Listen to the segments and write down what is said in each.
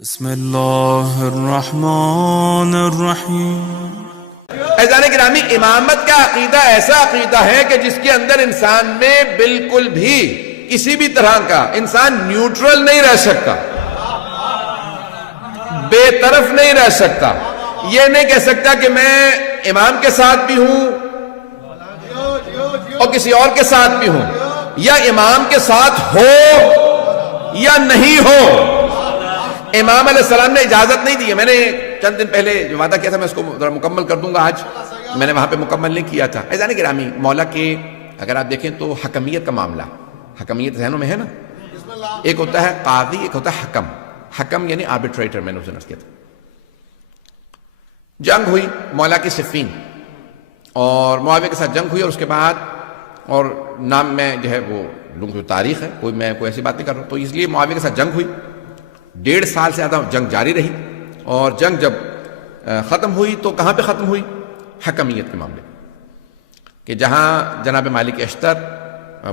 بسم اللہ الرحمن الرحیم۔ عزیزان گرامی، امامت کا عقیدہ ایسا عقیدہ ہے کہ جس کے اندر انسان میں بالکل بھی کسی بھی طرح کا انسان نیوٹرل نہیں رہ سکتا، بے طرف نہیں رہ سکتا۔ یہ نہیں کہہ سکتا کہ میں امام کے ساتھ بھی ہوں اور کسی اور کے ساتھ بھی ہوں، یا امام کے ساتھ ہو یا نہیں ہو۔ امام علیہ السلام نے اجازت نہیں دی ہے۔ میں نے چند دن پہلے جو وعدہ کیا تھا میں اس کو ذرا مکمل کر دوں گا، آج میں نے وہاں پہ مکمل نہیں کیا تھا۔ عزیزان گرامی، مولا کے اگر آپ دیکھیں تو حکمیت کا معاملہ، حکمیت ذہنوں میں ہے نا، ایک ہوتا ہے قاضی، ایک ہوتا ہے حکم۔ حکم یعنی آربیٹریٹر، میں نے اسے نص کیا تھا۔ جنگ ہوئی مولا کی صفین، اور معاویہ کے ساتھ جنگ ہوئی، اور اس کے بعد، اور نام میں جو ہے وہ لوگوں کی تاریخ ہے، میں کوئی ایسی بات نہیں کر رہا ہوں، تو اس لیے معاویہ کے ساتھ جنگ ہوئی، 1.5 سال سے زیادہ جنگ جاری رہی، اور جنگ جب ختم ہوئی تو کہاں پہ ختم ہوئی؟ حکمیت کے معاملے، کہ جہاں جناب مالک اشتر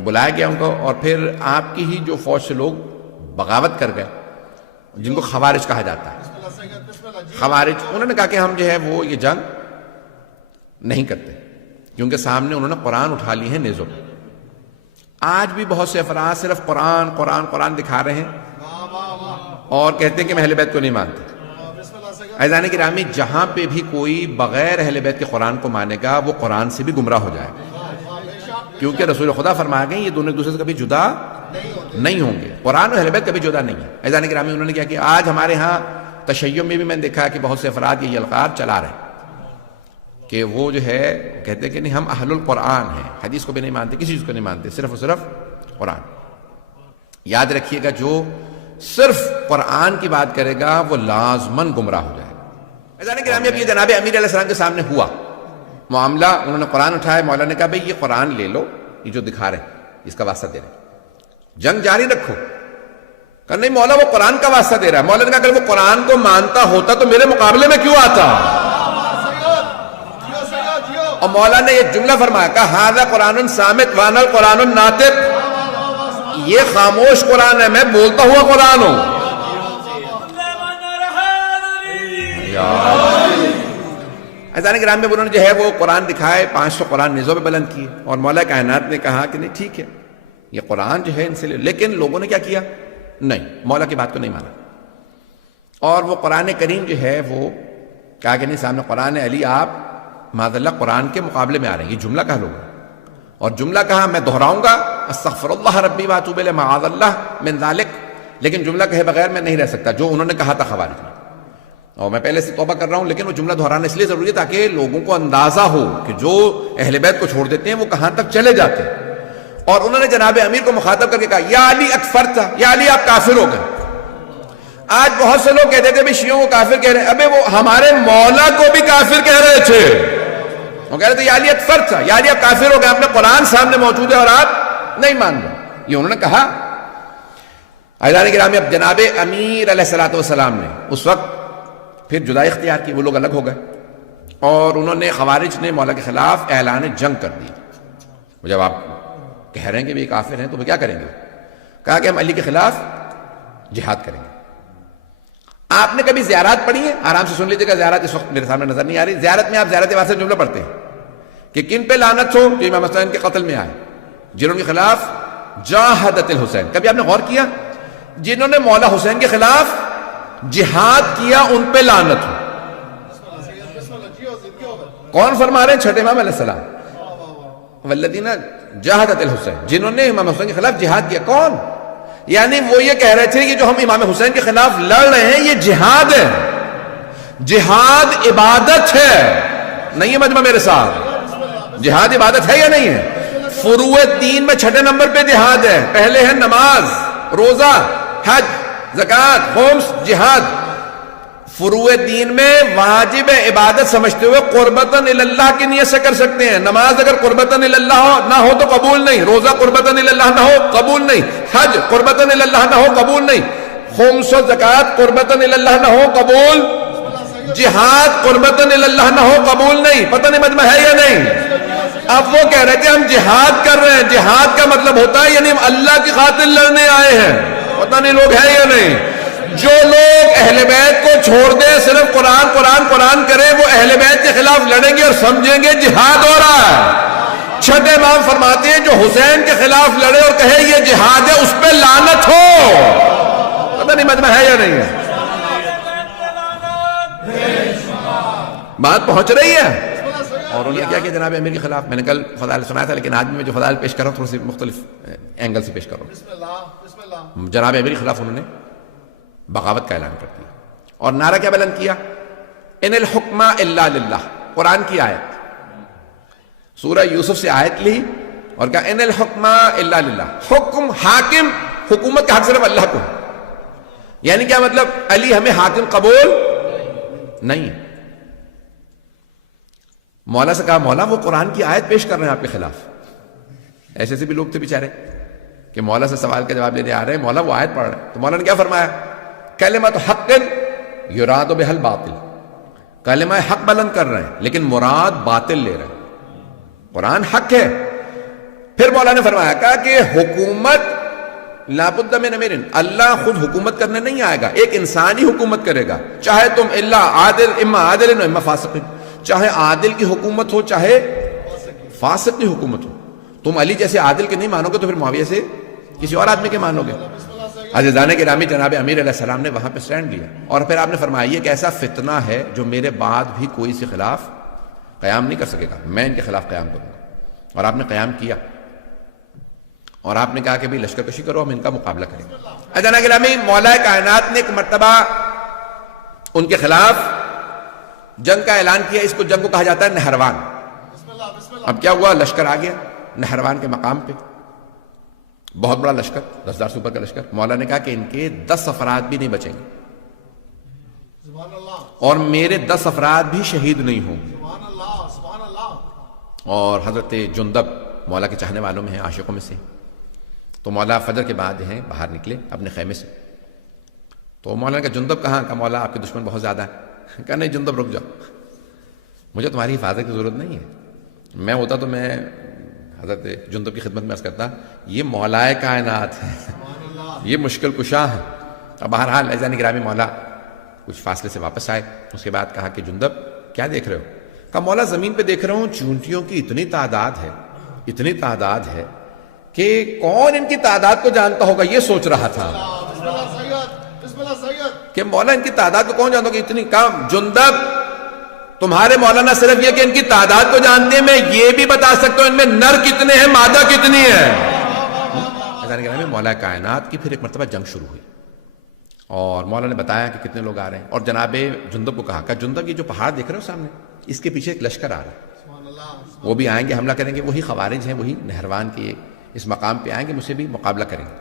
بلایا گیا ان کو، اور پھر آپ کی ہی جو فوج سے لوگ بغاوت کر گئے، جن کو خوارج کہا جاتا ہے۔ خوارج انہوں نے کہا کہ ہم جو ہے وہ یہ جنگ نہیں کرتے، کیونکہ سامنے انہوں نے قرآن اٹھا لی ہے نیزوں پہ۔ آج بھی بہت سے افراد صرف قرآن قرآن قرآن دکھا رہے ہیں اور کہتے ہیں کہ میں اہل بیت کو نہیں مانتے۔ عزیزان گرامی، جہاں پہ بھی کوئی بغیر اہل بیت کے قرآن کو مانے گا وہ قرآن سے بھی گمراہ ہو جائے گا، کیونکہ رسول خدا فرما گئے یہ دونوں ایک دوسرے سے کبھی جدا نہیں ہوں گے، قرآن اور اہل بیت کبھی جدا نہیں ہے۔ عزیزان گرامی، انہوں نے کیا کہ آج ہمارے ہاں تشیع میں بھی میں نے دیکھا کہ بہت سے افراد یہ القاب چلا رہے ہیں کہ وہ جو ہے کہتے ہیں کہ نہیں ہم اہل القرآن ہیں، حدیث کو بھی نہیں مانتے، کسی چیز کو نہیں مانتے، صرف اور صرف قرآن۔ یاد رکھیے گا، جو صرف قرآن کی بات کرے گا وہ لازماً گمراہ ہو جائے گا۔ عزیزان گرامی، اب یہ جناب امیر علیہ السلام کے سامنے ہوا معاملہ، انہوں نے قرآن اٹھایا، مولا نے کہا بھئی یہ قرآن لے لو، یہ جو دکھا رہے ہیں اس کا واسطہ دے رہے ہیں، جنگ جاری رکھو۔ کہا نہیں مولا وہ قرآن کا واسطہ دے رہا ہے۔ مولا نے کہا اگر وہ قرآن کو مانتا ہوتا تو میرے مقابلے میں کیوں آتا؟ اور مولا نے یہ جملہ فرمایا، کہا ھذا قرآن صامت وانا القرآن الناطق، یہ خاموش قرآن ہے، میں بولتا ہوا قرآن ہوں۔ عزیزان گرامی، میں انہوں نے جو ہے وہ قرآن دکھائے، 500 قرآن نیزوں پہ بلند کیے، اور مولا کائنات نے کہا کہ نہیں ٹھیک ہے یہ قرآن جو ہے ان سے لے، لیکن لوگوں نے کیا کیا؟ نہیں، مولا کی بات کو نہیں مانا، اور وہ قرآن کریم جو ہے وہ کہا کہ نہیں سامنے قرآن علی، آپ معاذ اللہ قرآن کے مقابلے میں آ رہے ہیں، یہ جملہ کہا لوگوں، اور جملہ کہا میں دہراؤں گا استغفر اللہ ربی واتوب الیہ معاذ اللہ من ذالک، لیکن جملہ کہے بغیر میں نہیں رہ سکتا جو انہوں نے کہا تھا خوارج میں، اور میں پہلے سے توبہ کر رہا ہوں، لیکن وہ جملہ دہرانا اس لیے ضروری ہے تاکہ لوگوں کو اندازہ ہو کہ جو اہل بیت کو چھوڑ دیتے ہیں وہ کہاں تک چلے جاتے ہیں۔ اور انہوں نے جناب امیر کو مخاطب کر کے کہا یا علی اکفرت، یا علی آپ کافر ہو گئے۔ آج بہت سے لوگ کہتے تھے بھی شیعوں کو کافر کہہ رہے ہیں، ابے وہ ہمارے مولا کو بھی کافر کہہ رہے تھے، وہ کہہ رہے تھے یا علی اکفرت، یا علی آپ کافر ہو گئے، آپ نے قرآن سامنے موجود ہے اور آپ نہیں مان رہے، یہ انہوں نے کہا۔ عزیزان گرامی، اب جناب امیر علیہ السلام نے اس وقت پھر جدائی اختیار کی، وہ لوگ الگ ہو گئے، اور انہوں نے خوارج نے مولا کے خلاف اعلان جنگ کر دی۔ جب آپ کہہ رہے ہیں کہ یہ کافر ہیں تو وہ کیا کریں گے؟ کہا کہ ہم علی کے خلاف جہاد کریں گے۔ آپ نے کبھی زیارات پڑھی ہیں؟ آرام سے سن لیجیے گا، زیارات اس وقت میرے سامنے نظر نہیں آ رہی۔ زیارت میں آپ زیارت واسطے جملہ پڑھتے ہیں کہ کن پہ لعنت ہو؟ جو امام حسین کے قتل میں آئے، جنہوں کے خلاف جاہدت الحسین۔ کبھی آپ نے غور کیا؟ جنہوں نے مولا حسین کے خلاف جہاد کیا ان پہ لعنت ہو۔ کون فرما رہے ہیں؟ چھٹے امام علیہ السلام، والذین جاہدت الحسین، جنہوں نے امام حسین کے خلاف جہاد کیا۔ کون؟ یعنی وہ یہ کہہ رہے تھے کہ جو ہم امام حسین کے خلاف لڑ رہے ہیں یہ جہاد ہے، جہاد عبادت ہے۔ نہیں ہے مجمع میرے ساتھ؟ جہاد عبادت ہے یا نہیں ہے؟ فروع دین میں 6 نمبر پہ جہاد ہے، پہلے ہے نماز، روزہ، حج، زکوٰۃ، خمس، جہاد۔ فروع دین میں واجب عبادت سمجھتے ہوئے قربتاً اللہ کی نیت سے کر سکتے ہیں۔ نماز اگر قربتاً اللہ نہ ہو تو قبول نہیں، روزہ قربتاً اللہ نہ ہو قبول نہیں، حج قربتاً اللہ نہ ہو قبول نہیں، خمس و زکوٰۃ قربتاً اللہ نہ ہو قبول، جہاد قربتاً اللہ نہ ہو قبول نہیں۔ پتہ نہیں مجمع ہے یا نہیں؟ اب وہ کہہ رہے تھے ہم جہاد کر رہے ہیں، جہاد کا مطلب ہوتا ہے یعنی ہم اللہ کی خاطر لڑنے آئے ہیں۔ پتہ نہیں لوگ ہیں یا نہیں؟ جو لوگ اہل چھوڑ دیں, صرف قرآن قرآن قرآن کریں, وہ اہل بیت کے خلاف لڑیں گے اور سمجھیں گے جہاد ہو رہا ہے. چھٹے امام فرماتے ہیں جو حسین کے خلاف لڑے اور کہے یہ جہاد ہے, اس پہ لعنت ہو. پتہ نہیں مجمع ہے یا نہیں ہے, بات پہنچ رہی ہے. اور انہوں نے کیا کہ جناب امیر کے خلاف, میں نے کل فضائل سنایا تھا, لیکن آج میں جو فضائل پیش کر رہا ہوں تھوڑی سی مختلف اینگل سے پیش کر رہا ہوں. جناب امیر کے خلاف انہوں نے بغاوت کا اعلان کر دیا اور نعرہ کیا بلند کیا, ان الحکم الا للہ. قرآن کی آیت, سورہ یوسف سے آیت لی اور کہا ان الحکم الا للہ, حکم حاکم حکومت کا حق صرف اللہ کو ہے. یعنی کیا مطلب, علی ہمیں حاکم قبول نہیں. مولا سے کہا مولا وہ قرآن کی آیت پیش کر رہے ہیں آپ کے خلاف. ایسے ایسے بھی لوگ تھے بیچارے کہ مولا سے سوال کا جواب لینے آ رہے ہیں, مولا وہ آیت پڑھ رہے ہیں. تو مولا نے کیا فرمایا, کلمۃ حق یراد بہا الباطل, کلمہ حق بلند کر رہے ہیں لیکن مراد باطل لے رہے ہیں. قرآن حق ہے. پھر مولا نے فرمایا کہا کہ حکومت لابد من امیر, اللہ خود حکومت کرنے نہیں آئے گا, ایک انسان ہی حکومت کرے گا. چاہے تم اما عادل اما فاسق, چاہے عادل کی حکومت ہو چاہے فاسق کی حکومت ہو. تم علی جیسے عادل کے نہیں مانو گے تو پھر معاویہ سے کسی اور آدمی کے مانو گے. عزیزان گرامی, جناب امیر علیہ السلام نے وہاں پہ سٹینڈ لیا اور پھر آپ نے فرمایا یہ ایک ایسا فتنہ ہے جو میرے بعد بھی کوئی سے خلاف قیام نہیں کر سکے گا, میں ان کے خلاف قیام کروں گا. اور آپ نے قیام کیا اور آپ نے کہا کہ بھی لشکر کشی کرو, ہم ان کا مقابلہ کریں گے. عزیزان گرامی, مولا کائنات نے ایک مرتبہ ان کے خلاف جنگ کا اعلان کیا. اس کو جنگ کو کہا جاتا ہے نہروان. اب کیا ہوا, لشکر آ گیا نہروان کے مقام پہ, بہت بڑا لشکر, 10,000 سے اوپر کا لشکر. مولا نے کہا کہ ان کے 10 افراد بھی نہیں بچیں گے اور میرے 10 افراد بھی شہید نہیں ہوں گے. اور حضرت جندب مولا کے چاہنے والوں میں ہیں, عاشقوں میں سے. تو مولا فجر کے بعد جو ہیں باہر نکلے اپنے خیمے سے. تو مولا نے کہا جندب کہاں, کا مولا آپ کے دشمن بہت زیادہ ہے. کہا نہیں جندب رک جاؤ, مجھے تمہاری حفاظت کی ضرورت نہیں ہے. میں ہوتا تو میں حضرت جندب کی خدمت میں عرض کرتا یہ مولا کائنات ہے, یہ مشکل کشا ہے. اب بہرحال عزیزان گرامی مولا کچھ فاصلے سے واپس آئے. اس کے بعد کہا کہ جندب کیا دیکھ رہے ہو. کہا مولا زمین پہ دیکھ رہا ہوں چونٹیوں کی اتنی تعداد ہے کہ کون ان کی تعداد کو جانتا ہوگا, یہ سوچ رہا تھا کہ مولا ان کی تعداد کو کون جانتا ہوگا اتنی. کام جندب تمہارے مولانا صرف یہ کہ ان کی تعداد کو جانتے ہیں, میں یہ بھی بتا سکتا ہوں ان میں نر کتنے ہیں مادہ کتنی ہے. مولا کائنات کی پھر ایک مرتبہ جنگ شروع ہوئی اور مولا نے بتایا کہ کتنے لوگ آ رہے ہیں. اور جناب جندب کو کہا کہ جندب یہ جو پہاڑ دیکھ رہے ہو سامنے, اس کے پیچھے ایک لشکر آ رہا ہے, وہ بھی آئیں گے, حملہ کریں گے. وہی خوارج ہیں, وہی نہروان کے اس مقام پہ آئیں گے, مجھ سے بھی مقابلہ کریں گے.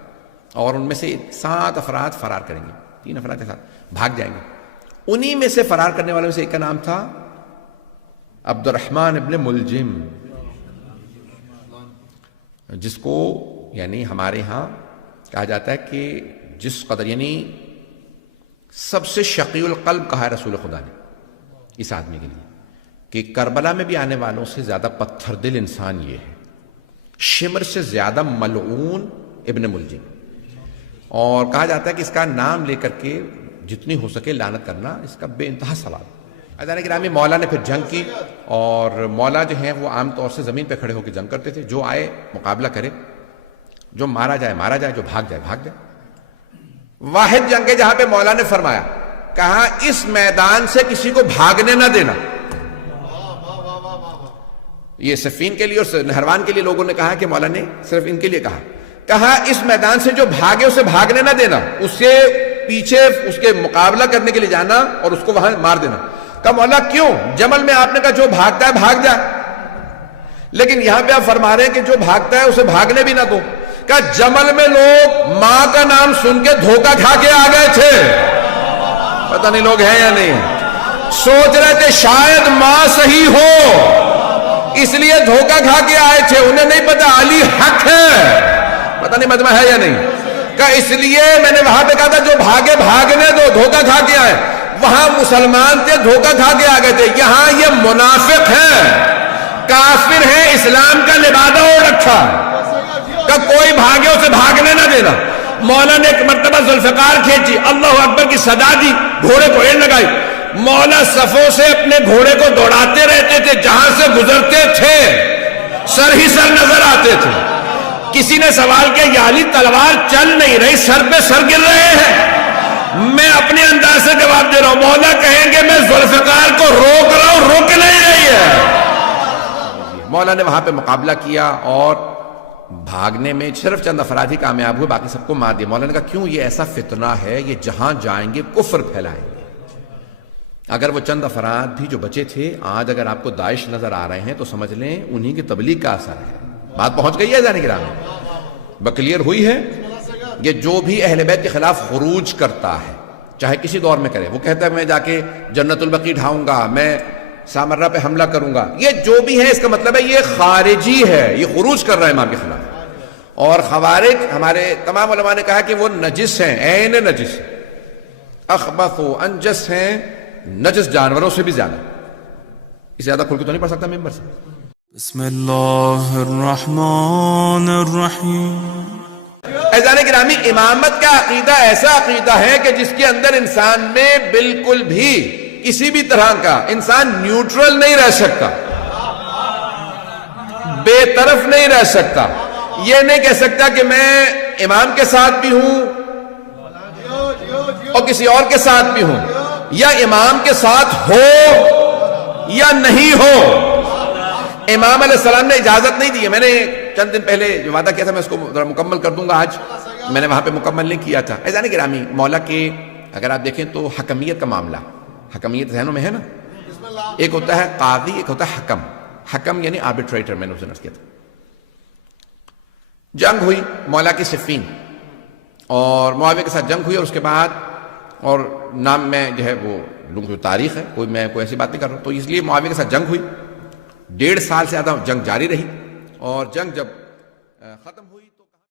اور ان میں سے 7 افراد فرار کریں گے, 3 افراد کے ساتھ بھاگ جائیں گے. انہی میں سے فرار کرنے والوں میں سے ایک کا نام تھا عبد الرحمن ابن ملجم, جس کو یعنی ہمارے ہاں کہا جاتا ہے کہ جس قدر یعنی سب سے شقی القلب کہا ہے رسول خدا نے اس آدمی کے لیے کہ کربلا میں بھی آنے والوں سے زیادہ پتھر دل انسان یہ ہے, شمر سے زیادہ ملعون ابن ملجم. اور کہا جاتا ہے کہ اس کا نام لے کر کے جتنی ہو سکے لعنت کرنا اس کا بے انتہا ثواب. عزیزان گرامی, مولا نے پھر جنگ کی اور مولا جو ہیں وہ عام طور سے زمین پہ کھڑے ہو کے جنگ کرتے تھے. جو آئے مقابلہ کرے, جو مارا جائے, جو بھاگ جائے. واحد جنگ ہے جہاں پہ مولا نے فرمایا, کہا اس میدان سے کسی کو بھاگنے نہ دینا. یہ صفین کے لیے اور نہروان کے لیے لوگوں نے کہا کہ مولا نے صرف ان کے لیے کہا اس میدان سے جو بھاگے اسے بھاگنے نہ دینا, اس کے پیچھے اس کے مقابلہ کرنے کے لیے جانا اور اس کو وہاں مار دینا. کہا مولا کیوں؟ جمل میں آپ نے کہا جو بھاگتا ہے بھاگ جائے, لیکن یہاں پہ آپ فرما رہے ہیں کہ جو بھاگتا ہے اسے بھاگنے بھی نہ دو. کہا جمل میں لوگ ماں کا نام سن کے دھوکہ کھا کے آ گئے تھے, پتہ نہیں لوگ ہیں یا نہیں, سوچ رہے تھے شاید ماں صحیح ہو اس لیے دھوکہ کھا کے آئے تھے, انہیں نہیں پتا علی حق ہے. پتہ نہیں مجمع ہے یا نہیں. کہ اس لیے میں نے وہاں پہ کہا تھا جو بھاگے بھاگنے دو, دھوکہ کھا کے آئے. وہاں مسلمان تھے, دھوکہ کھا کے آ گئے تھے. یہاں یہ منافق ہیں, کافر ہیں, اسلام کا لبادہ اوڑھ رکھا, کہ کوئی بھاگے اسے بھاگنے نہ دینا. مولا نے ایک مرتبہ ذوالفقار کھینچی، اللہ اکبر کی صدا دی، گھوڑے کو ایڑ لگائی، مولا صفوں سے اپنے گھوڑے کو دوڑاتے رہتے تھے، جہاں سے گزرتے تھے سر ہی سر نظر آتے تھے۔ کسی نے سوال کیا یا علی تلوار چل نہیں رہی، سر پہ سر گر رہے ہیں؟ میں اپنے انداز سے جواب دے رہا ہوں، مولا کہیں گے میں ذوالفقار کو روک رہا ہوں، روک نہیں رہی ہے۔ مولا نے وہاں پہ مقابلہ کیا اور بھاگنے میں صرف چند افراد ہی کامیاب ہوئے، باقی سب کو مار دیا۔ مولا نے کہا کیوں؟ یہ ایسا فتنہ ہے، یہ جہاں جائیں گے کفر پھیلائیں گے۔ اگر وہ چند افراد بھی جو بچے تھے آج اگر آپ کو داعش نظر آ رہے ہیں تو سمجھ لیں انہی کی تبلیغ کا اثر ہے۔ بات پہنچ گئی ہے ذہن گرام میں، بکلیئر ہوئی ہے؟ یہ جو بھی اہل بیت کے خلاف خروج کرتا ہے چاہے کسی دور میں کرے، وہ کہتا ہے میں جا کے جنت البقیع ڈھاؤں گا، میں سامرہ پہ حملہ کروں گا، یہ جو بھی ہے اس کا مطلب ہے یہ خارجی ہے، یہ خروج کر رہا ہے امام کے خلاف۔ اور خوارج ہمارے تمام علماء نے کہا کہ وہ نجس ہیں، عین نجس، اخبث و انجس ہیں، نجس جانوروں سے بھی زیادہ۔ اس سے زیادہ کھل کے تو نہیں پڑھ سکتا ممبر سے۔ بسم اللہ الرحمن الرحیم۔ عزیزان گرامی، امامت کا عقیدہ ایسا عقیدہ ہے کہ جس کے اندر انسان میں بالکل بھی کسی بھی طرح کا انسان نیوٹرل نہیں رہ سکتا، بے طرف نہیں رہ سکتا۔ یہ نہیں کہہ سکتا کہ میں امام کے ساتھ بھی ہوں اور کسی اور کے ساتھ بھی ہوں، یا امام کے ساتھ ہو یا نہیں ہو۔ امام علیہ السلام نے اجازت نہیں دی ہے۔ میں نے چند دن پہلے جو وعدہ کیا تھا میں اس کو ذرا مکمل کر دوں گا، آج میں نے وہاں پہ مکمل نہیں کیا تھا۔ عزیزان گرامی، مولا کے اگر آپ دیکھیں تو حکمیت کا معاملہ، حکمیت ذہنوں میں ہے نا، ایک ہوتا ہے قاضی، ایک ہوتا ہے حکم۔ حکم یعنی آربیٹریٹر، میں نے اسے نص کیا تھا۔ جنگ ہوئی مولا کی صفین، اور معاویہ کے ساتھ جنگ ہوئی، اور اس کے بعد اور نام میں جو ہے وہ جو تاریخ ہے، میں کوئی ایسی بات نہیں کر رہا ہوں، تو اس لیے معاویہ کے ساتھ جنگ ہوئی، 1.5 سال سے زیادہ جنگ جاری رہی، اور جنگ جب ختم ہوئی